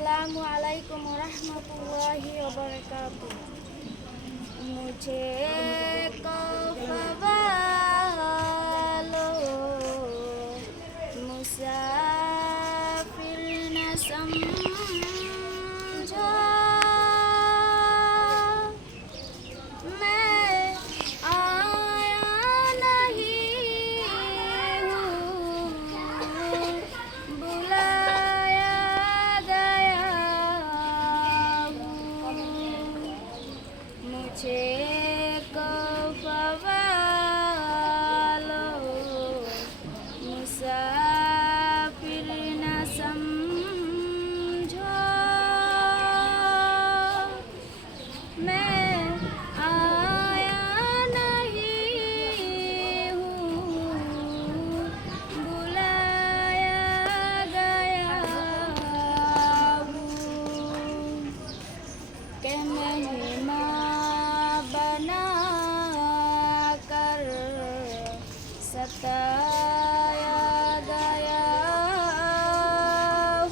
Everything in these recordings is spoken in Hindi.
Assalamualaikum warahmatullahi wabarakatuh. मुझे कफ़वालो मुसाफिर न समझो, मैं आया नहीं हूँ, बुलाया गया हूँ। मुझे कफ़वालो मुसाफिर न समझो, मैं आया नहीं हूँ, बुलाया गया हूँ। के मेहमान बना कर सताया गया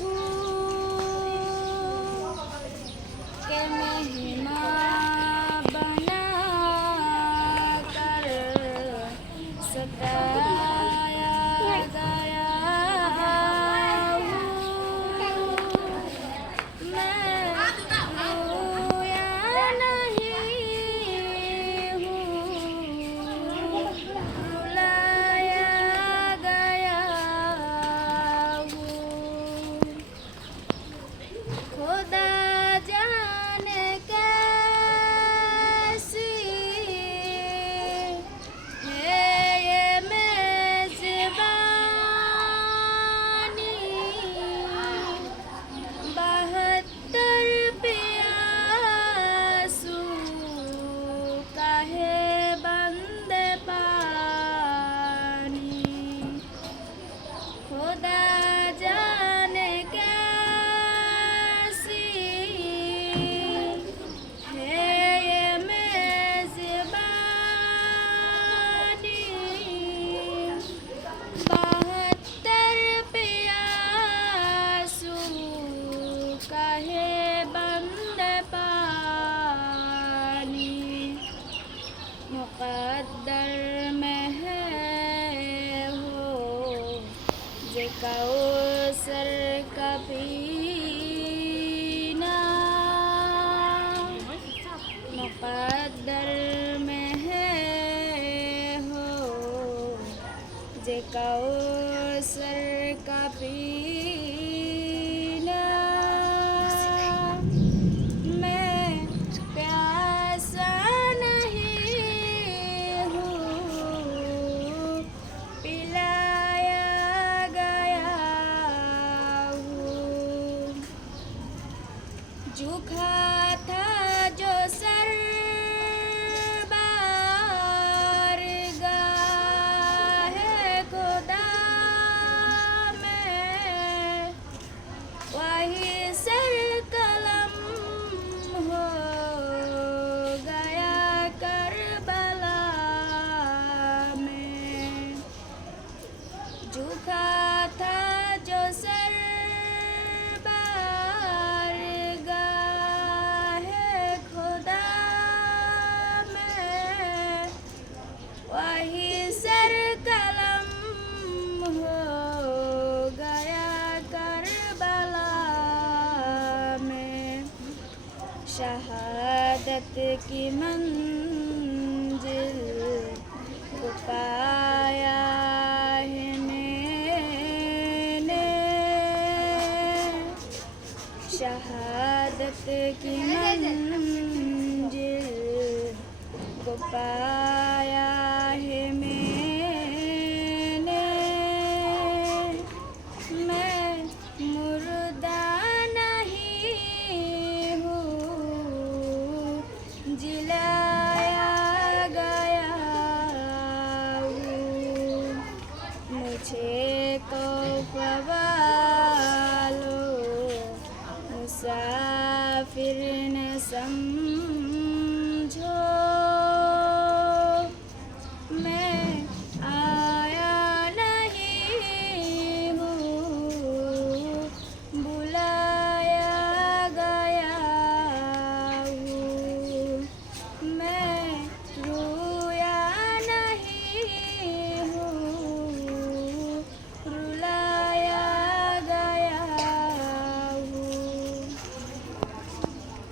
हूँ, के मेहमान बना कर सताया गया हूँ। मैं रोया नहीं हूँ, रुलाया गया हूँ। खुदा जाने कैसी है ये मेज़बानी, 72 प्यासू का है बंदे पानी। खुदा जाने कैसी है ये मेज़बानी, 72 प्यासू का है बंदे पानी। मुक़द्दर में है हो जे कौसर का पीना, मुक़द्दर में है हो जे कौसर का पीना। मैं प्यासा नहीं हूँ, पिलाया गया हूँ। झुका था जो सर बारगाहे खुदा में, वही सर कलम हो गया करबला में। झुका था जो सर बारगाहे खुदा में, वही सर कलम हो गया करबला में। शहादत की मंजिल को पाया है मैंने, शहादत की मंजिल को पाया है मैंने। मैं मुर्दा नहीं हूँ, जिलाया गया हूँ। मुझे कफ़वालो मुसाफिर